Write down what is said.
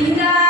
Linda.